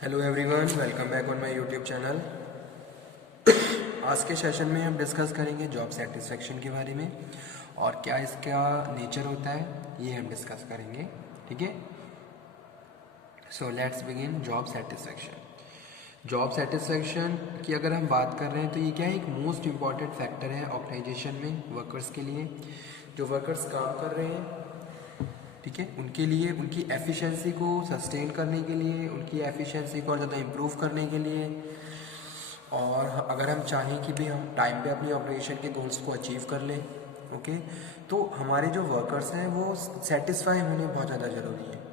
Hello everyone, welcome back on my YouTube channel. आज के session में हम डिस्कस करेंगे जॉब सेटिस्फेक्शन के बारे में और क्या इसका नेचर होता है, ये हम डिस्कस करेंगे। ठीक है, so let's begin. Job satisfaction. Job satisfaction की अगर हम बात कर रहे हैं तो ये क्या है, एक मोस्ट इम्पॉर्टेंट फैक्टर है ऑर्गेनाइजेशन में वर्कर्स के लिए। जो वर्कर्स काम कर रहे हैं, ठीक है, उनके लिए उनकी एफिशिएंसी को सस्टेन करने के लिए, उनकी एफिशिएंसी को और ज़्यादा इम्प्रूव करने के लिए, और अगर हम चाहें कि भी हम टाइम पे अपनी ऑर्गेनाइजेशन के गोल्स को अचीव कर लें, ओके, तो हमारे जो वर्कर्स हैं वो सेटिस्फाई होने बहुत ज़्यादा ज़रूरी है।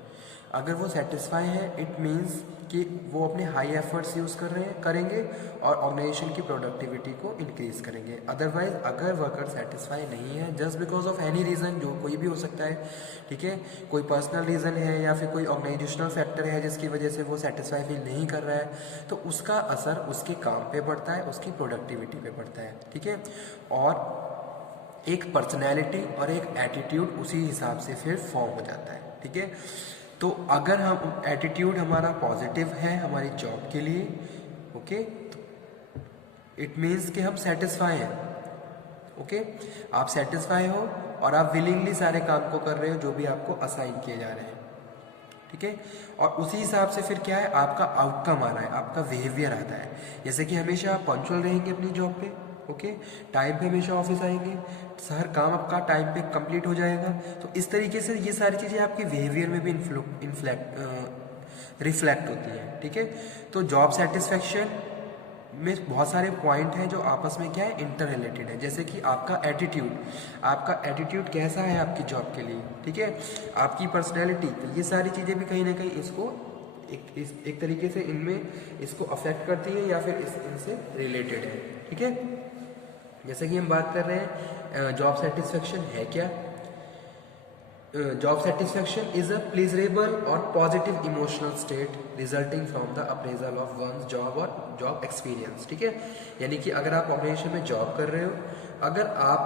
अगर वो सेटिस्फाई है, इट मीन्स कि वो अपने हाई एफर्ट्स यूज़ कर रहे हैं, करेंगे और ऑर्गेनाइजेशन की प्रोडक्टिविटी को इंक्रीज़ करेंगे। अदरवाइज अगर वर्कर सेटिस्फाई नहीं है, just because of any reason, जो कोई भी हो सकता है, ठीक है, कोई पर्सनल रीज़न है या फिर कोई ऑर्गेनाइजेशनल फैक्टर है जिसकी वजह से वो सेटिस्फाई फील नहीं कर रहा है, तो उसका असर उसके काम पे पड़ता है, उसकी प्रोडक्टिविटी पे पड़ता है। ठीक है, और एक पर्सनैलिटी और एक एटीट्यूड उसी हिसाब से फिर फॉर्म हो जाता है। ठीक है, तो अगर हम एटीट्यूड हमारा पॉजिटिव है हमारी जॉब के लिए, ओके, इट मीन्स कि हम सेटिस्फाई हैं। ओके, आप सेटिस्फाई हो और आप विलिंगली सारे काम को कर रहे हो जो भी आपको असाइन किए जा रहे हैं। ठीक है, और उसी हिसाब से फिर क्या है, आपका आउटकम आ रहा है, आपका बिहेवियर आता है। जैसे कि हमेशा आप पंक्चुअल रहेंगे अपनी जॉब पे, ओके, टाइम पे हमेशा ऑफिस आएंगे, हर काम आपका टाइम पे कंप्लीट हो जाएगा। तो इस तरीके से ये सारी चीज़ें आपके बिहेवियर में भी रिफ्लेक्ट होती है। ठीक है, तो जॉब सेटिस्फेक्शन में बहुत सारे पॉइंट हैं जो आपस में क्या है, इंटर रिलेटेड है। जैसे कि आपका एटीट्यूड कैसा है आपकी जॉब के लिए, ठीक है, आपकी पर्सनैलिटी, तो ये सारी चीज़ें भी कहीं ना कहीं इसको एक तरीके से इनमें इसको अफेक्ट करती है या फिर इनसे रिलेटेड है। ठीक है, जैसे कि हम बात कर रहे हैं जॉब सेटिस्फेक्शन है क्या। Job satisfaction is a pleasurable और positive emotional state resulting from the appraisal of one's job और जॉब एक्सपीरियंस। ठीक है, यानी कि अगर आप ऑर्गेनाइजेशन में जॉब कर रहे हो, अगर आप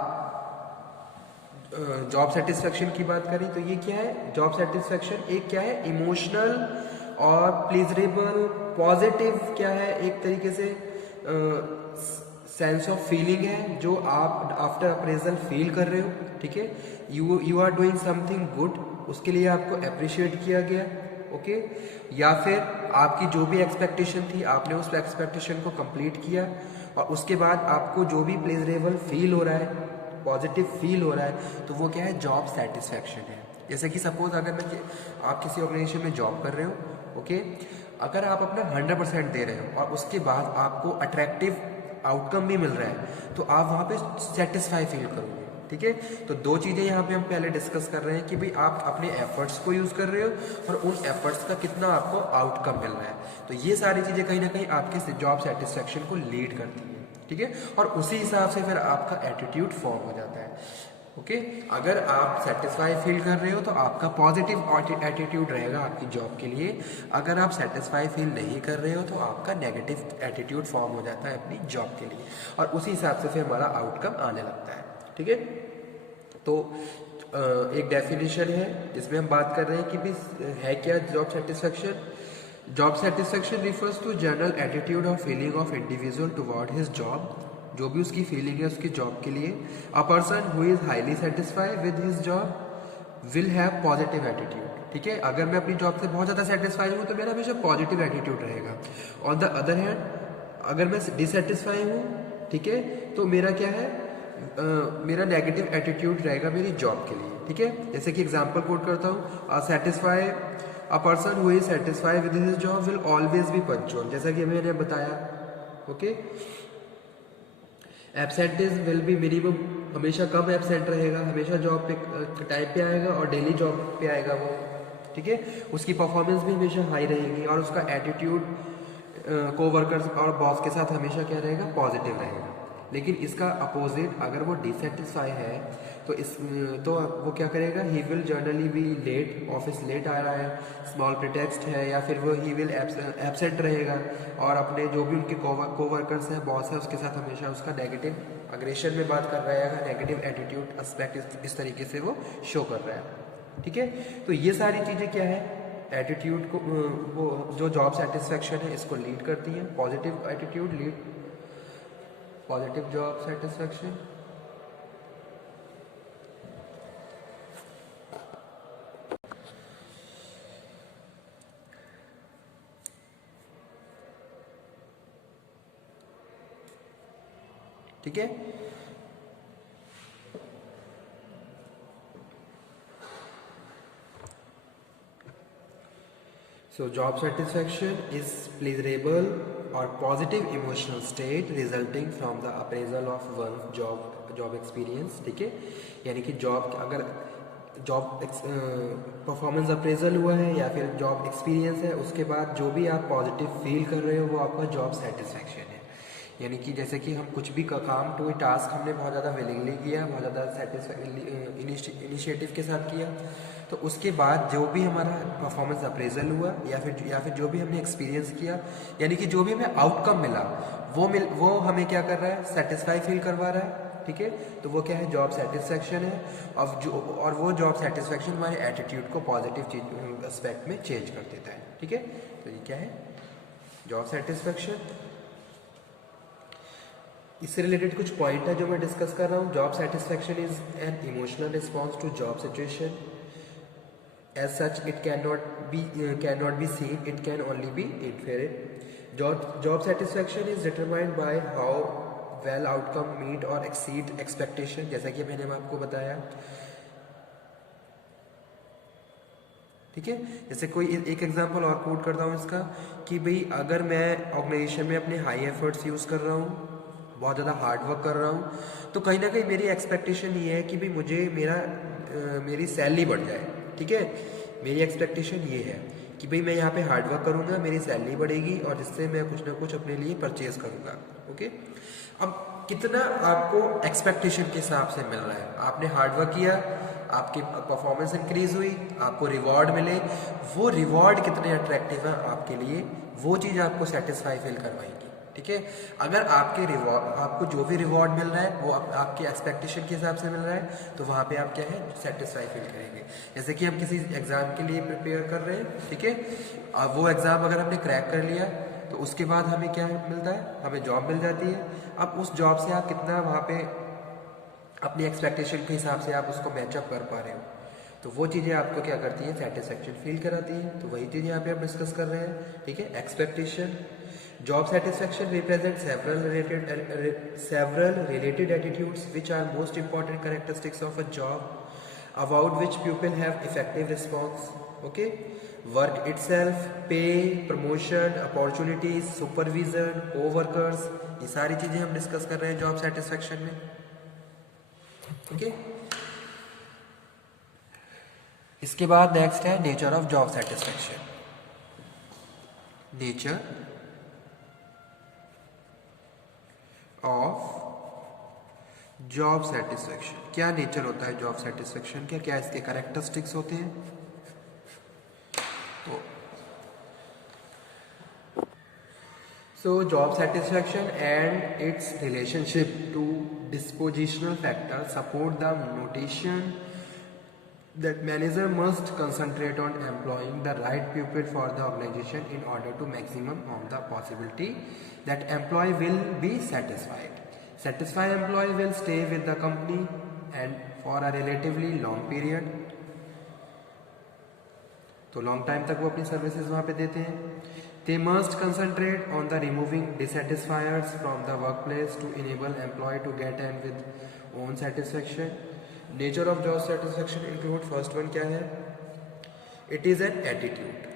जॉब सेटिस्फेक्शन की बात करें तो ये क्या है, जॉब सेटिस्फेक्शन एक क्या है, इमोशनल और प्लीजरेबल पॉजिटिव क्या है, एक तरीके से सेंस ऑफ फीलिंग है जो आप आफ्टर अप्रेजल फील कर रहे हो। ठीक है, you are doing something good, उसके लिए आपको अप्रिशिएट किया गया, ओके, या फिर आपकी जो भी एक्सपेक्टेशन थी आपने उस एक्सपेक्टेशन को कंप्लीट किया, और उसके बाद आपको जो भी प्लेजरेबल फील हो रहा है, पॉजिटिव फील हो रहा है, तो वो क्या है, जॉब सेटिस्फेक्शन है। जैसे कि सपोज अगर आप किसी ऑर्गेनाइजेशन में जॉब कर रहे हो, ओके, अगर आप अपना 100% दे रहे हो और उसके बाद आपको अट्रैक्टिव आउटकम भी मिल रहा है, तो आप वहाँ पे सेटिस्फाई फील करोगे। ठीक है, तो दो चीज़ें यहाँ पे हम पहले डिस्कस कर रहे हैं कि भाई आप अपने एफर्ट्स को यूज़ कर रहे हो और उन एफर्ट्स का कितना आपको आउटकम मिल रहा है। तो ये सारी चीज़ें कहीं ना कहीं आपके जॉब सेटिस्फेक्शन को लीड करती है। ठीक है, और उसी हिसाब से फिर आपका एटीट्यूड फॉर्म हो जाता है। ओके, अगर आप सेटिस्फाई फील कर रहे हो तो आपका पॉजिटिव एटीट्यूड रहेगा आपकी जॉब के लिए। अगर आप सेटिस्फाई फील नहीं कर रहे हो तो आपका नेगेटिव एटीट्यूड फॉर्म हो जाता है अपनी जॉब के लिए, और उसी हिसाब से फिर हमारा आउटकम आने लगता है। ठीक है, तो एक डेफिनेशन है जिसमें हम बात कर रहे हैं कि भी है क्या job satisfaction. Job satisfaction refers to general attitude और feeling of individual toward his job, जो भी उसकी फीलिंग है उसकी जॉब के लिए। A person who is highly satisfied with his job will have positive attitude. ठीक है, अगर मैं अपनी जॉब से बहुत ज़्यादा सेटिस्फाई हूँ तो मेरा हमेशा पॉजिटिव एटीट्यूड रहेगा। ऑन द अदर हैंड अगर मैं डिससेटिस्फाई हूँ, ठीक है, तो मेरा क्या है, मेरा नेगेटिव एटीट्यूड रहेगा मेरी जॉब के लिए। ठीक है, जैसे कि एग्जांपल कोट करता हूँ, अ person who is satisfied with his job will always be punctual, जैसा कि मैंने बताया। ओके, एब्सेंटेज विल बी मिनिमम, हमेशा कम एब्सेंट रहेगा, हमेशा जॉब पे टाइम पे आएगा और डेली जॉब पे आएगा वो। ठीक है, उसकी परफॉर्मेंस भी हमेशा हाई रहेगी और उसका एटीट्यूड कोवर्कर्स और बॉस के साथ हमेशा क्या रहेगा, पॉजिटिव रहेगा। लेकिन इसका अपोजिट अगर वो डिससेटिस्फाई है तो वो क्या करेगा, he will generally be late, office late आ रहा है, स्मॉल प्रिटेक्स्ट है, या फिर वो ही विल एब्सेंट रहेगा और अपने जो भी उनके कोवर्कर्स हैं, बॉस है, उसके साथ हमेशा उसका नेगेटिव अग्रेशन में बात कर रहा है, नेगेटिव एटीट्यूड एस्पेक्ट इस तरीके से वो शो कर रहा है। ठीक है, तो ये सारी चीज़ें क्या है, एटीट्यूड को वो जो जॉब सेटिस्फेक्शन है इसको लीड करती हैं। Positive attitude lead positive job satisfaction. ठीक है, so job satisfaction is pleasurable or positive emotional state resulting from the appraisal of one's job experience। ठीक है, यानी कि जॉब अगर जॉब परफॉर्मेंस अप्रेजल हुआ है या फिर जॉब एक्सपीरियंस है, उसके बाद जो भी आप पॉजिटिव फील कर रहे हो वो आपका जॉब सेटिस्फेक्शन है। यानी कि जैसे कि हम कुछ भी काम कोई टास्क हमने बहुत ज़्यादा विलिंगली किया, बहुत ज़्यादा इनिशिएटिव के साथ किया, तो उसके बाद जो भी हमारा परफॉर्मेंस अप्रेजल हुआ या फिर जो भी हमने एक्सपीरियंस किया, यानी कि जो भी हमें आउटकम मिला वो हमें क्या कर रहा है, सेटिस्फाई फील करवा रहा है। ठीक है, तो वो क्या है, जॉब सेटिस्फेक्शन है। और वो जॉब सेटिस्फेक्शन हमारे एटीट्यूड को पॉजिटिव एस्पेक्ट में चेंज कर देता है। ठीक है, तो ये क्या है, जॉब सेटिस्फेक्शन। इससे रिलेटेड कुछ पॉइंट है जो मैं डिस्कस कर रहा हूँ। Job satisfaction is an emotional response to job situation. As such it can not be seen, it can only be inferred. Job satisfaction is determined by how well outcome meet और exceed expectation, जैसा कि मैंने आपको बताया। ठीक है, जैसे कोई एक एग्जांपल और कोट करता हूँ इसका कि भाई अगर मैं ऑर्गेनाइजेशन में अपने हाई एफर्ट्स यूज़ कर रहा हूँ, बहुत ज़्यादा हार्ड वर्क कर रहा हूँ, तो कहीं ना कहीं मेरी एक्सपेक्टेशन ये है कि भाई मुझे मेरी सैलरी बढ़ जाए। ठीक है, मेरी एक्सपेक्टेशन ये है कि भाई मैं यहाँ पे हार्ड वर्क करूँगा, मेरी सैलरी बढ़ेगी और जिससे मैं कुछ ना कुछ अपने लिए परचेज करूँगा। ओके, अब कितना आपको एक्सपेक्टेशन के हिसाब से मिल रहा है, आपने हार्ड वर्क किया, आपकी परफॉर्मेंस इंक्रीज हुई, आपको रिवॉर्ड मिले, वो रिवॉर्ड कितने अट्रैक्टिव है आपके लिए, वो चीज़ आपको सेटिस्फाई फील करवाएगी। ठीक है, अगर आपको जो भी रिवॉर्ड मिल रहा है वो आपके एक्सपेक्टेशन के हिसाब से मिल रहा है, तो वहाँ पे आप क्या है, सेटिस्फाई फील करेंगे। जैसे कि हम किसी एग्जाम के लिए प्रिपेयर कर रहे हैं, ठीक है, अब वो एग्जाम अगर हमने क्रैक कर लिया तो उसके बाद हमें क्या मिलता है, हमें जॉब मिल जाती है। अब उस जॉब से आप कितना वहाँ पे अपनी एक्सपेक्टेशन के हिसाब से आप उसको मैचअप कर पा रहे हो, तो वो चीज़ें आपको क्या करती हैं, सेटिस्फेक्शन फील कराती हैं। तो वही चीज़ यहाँ पे हम डिस्कस कर रहे हैं। ठीक है, expectation. Job satisfaction represent several related attitudes which are most important characteristics of a job about which people have effective response. Okay, work itself, pay, promotion, opportunities, supervision, co-workers, ये सारी चीजें हम डिस्कस कर रहे हैं जॉब सेटिस्फेक्शन में। Okay, इसके बाद नेक्स्ट है nature of job satisfaction. Nature of job satisfaction, क्या नेचर होता है जॉब सेटिस्फेक्शन का, क्या इसके कैरेक्टरिस्टिक्स होते हैं। So job satisfaction and its relationship to dispositional factors support the notation that manager must concentrate on employing the right people for the organization in order to maximum on the possibility that employee will be satisfied. Satisfied employee will stay with the company and for a relatively long period. तो long time तक वो अपनी services वहाँ पे देते हैं. They must concentrate on the removing dissatisfiers from the workplace to enable employee to get on with own satisfaction. Nature of job satisfaction include first one क्या है? It is an attitude.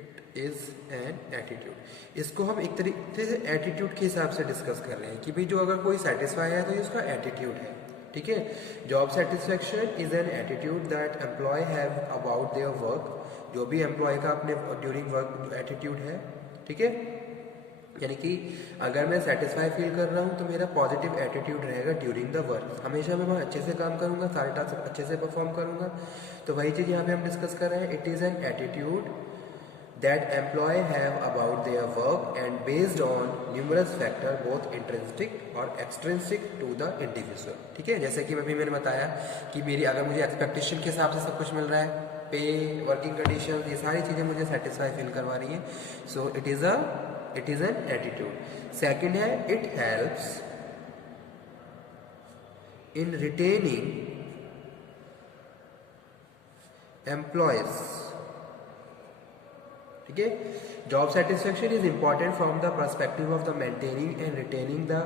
It is an attitude. इसको हम एक तरीके से attitude के हिसाब से डिस्कस कर रहे हैं कि भाई जो अगर कोई सेटिस्फाई है तो ये उसका एटीट्यूड है. ठीक है. Job satisfaction is an attitude that employee have about their work. जो भी एम्प्लॉय का अपने ड्यूरिंग वर्क एटीट्यूड है. ठीक है. यानी कि अगर मैं सेटिस्फाई फील कर रहा हूँ तो मेरा पॉजिटिव एटीट्यूड रहेगा ड्यूरिंग द वर्क. हमेशा मैं अच्छे से काम करूँगा, सारे टास्क अच्छे से परफॉर्म करूँगा. तो वही चीज़ यहाँ पे हम डिस्कस कर रहे हैं. It is an attitude that employee have about their work and based on numerous factor both intrinsic और extrinsic to the individual. ठीक है. जैसे कि अभी मैंने बताया कि मेरी अगर मुझे एक्सपेक्टेशन के हिसाब से सब कुछ मिल रहा है पे, वर्किंग कंडीशन, ये सारी चीज़ें मुझे सेटिस्फाई फील करवा रही हैं. So it is an attitude. Second है, it helps in retaining employees. ठीक है. Job satisfaction is important from the perspective of the maintaining and retaining the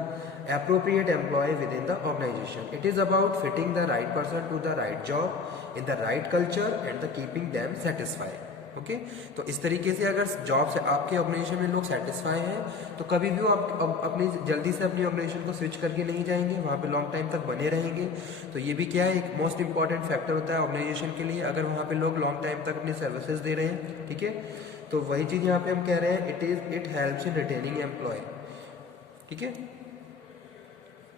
appropriate employee within the organization. It is about fitting the right person to the right job in the right culture and the keeping them satisfied. Okay तो इस तरीके से अगर job से आपके organisation में लोग satisfy हैं तो कभी भी वो आप अपनी जल्दी से अपनी ऑर्गेनाइजेशन को स्विच करके नहीं जाएंगे, वहाँ पे लॉन्ग टाइम तक बने रहेंगे. तो ये भी क्या है, एक मोस्ट इंपॉर्टेंट फैक्टर होता है ऑर्गेनाइजेशन के लिए, अगर वहाँ पे लोग लॉन्ग टाइम तक अपनी सर्विसेज दे रहे हैं. ठीक है. तो वही चीज़ यहाँ पे हम कह रहे हैं, it helps in retaining employee. ठीक है.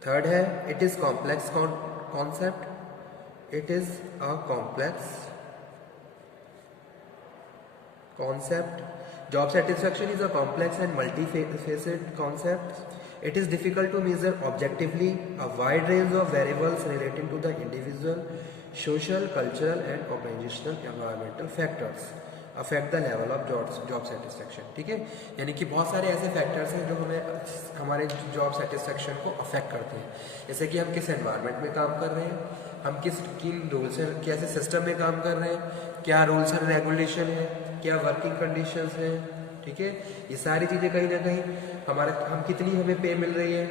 थर्ड है, it is complex concept. It is a complex concept. Job satisfaction is a complex and multifaceted concept. It is difficult to measure objectively. A wide range of variables relating to the individual, social, cultural and organizational environmental factors affect the level of job satisfaction. ठीक है. यानी कि बहुत सारे ऐसे factors हैं जो हमें हमारे जॉब सेटिस्फेक्शन को अफेक्ट करते हैं. जैसे कि हम किस एनवायरनमेंट में काम कर रहे हैं, हम किन रूल्स हैं, कैसे सिस्टम में काम कर रहे हैं, क्या रूल्स एंड रेगुलेशन है, क्या वर्किंग कंडीशंस हैं. ठीक है. ये सारी चीज़ें कहीं ना कहीं हम कितनी हमें पे मिल रही है,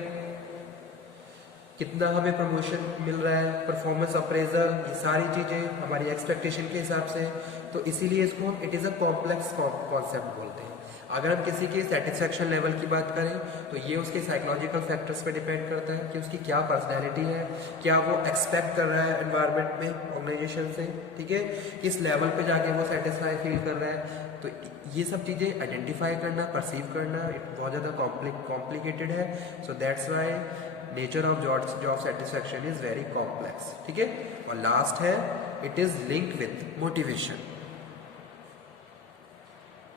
कितना हमें प्रमोशन मिल रहा है, परफॉर्मेंस अप्रेजल, ये सारी चीज़ें हमारी एक्सपेक्टेशन के हिसाब से. तो इसीलिए इसको हम it is a complex concept बोलते हैं. अगर हम किसी के सेटिस्फेक्शन लेवल की बात करें तो ये उसके साइकोलॉजिकल फैक्टर्स पे डिपेंड करता है कि उसकी क्या पर्सनैलिटी है, क्या वो एक्सपेक्ट कर रहा है एनवायरनमेंट में, ऑर्गेनाइजेशन से. ठीक है. किस लेवल पे जाके वो सेटिस्फाई फील कर रहा है. तो ये सब चीज़ें आइडेंटिफाई करना, परसीव करना बहुत ज़्यादा कॉम्प्लिकेटेड है. So that's why nature of job satisfaction is very complex. ठीक है. और लास्ट है, it is link with motivation.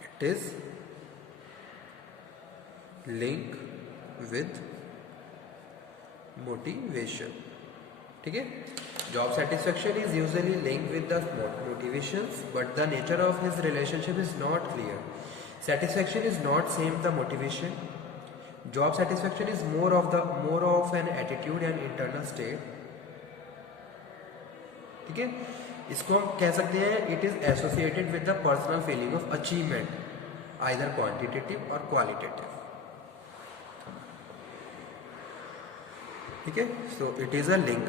It is link with motivation. ठीक है. Job satisfaction is usually link with the motivations, but the nature of his relationship is not clear. Satisfaction is not same the motivation. Job satisfaction is more of an attitude and internal state. ठीक है. इसको हम कह सकते हैं, it is associated with the personal feeling of achievement, either quantitative और qualitative. ठीक है. So it is a link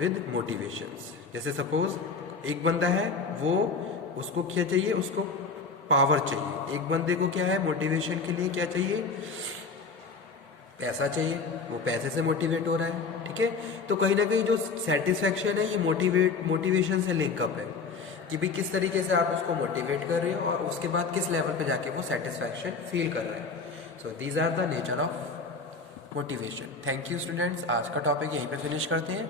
with motivations. जैसे सपोज एक बंदा है, वो उसको क्या चाहिए, उसको पावर चाहिए. एक बंदे को क्या है, मोटिवेशन के लिए क्या चाहिए, पैसा चाहिए. वो पैसे से मोटिवेट हो रहा है. ठीक है. तो कहीं ना कहीं जो सेटिस्फेक्शन है ये मोटिवेशन से लिंकअप है कि भी किस तरीके से आप उसको मोटिवेट कर रहे हो और उसके बाद किस लेवल पे जाके वो सेटिस्फेक्शन फील कर रहा है. So these are the nature of motivation. Thank you students. आज का टॉपिक यहीं पे फिनिश करते हैं.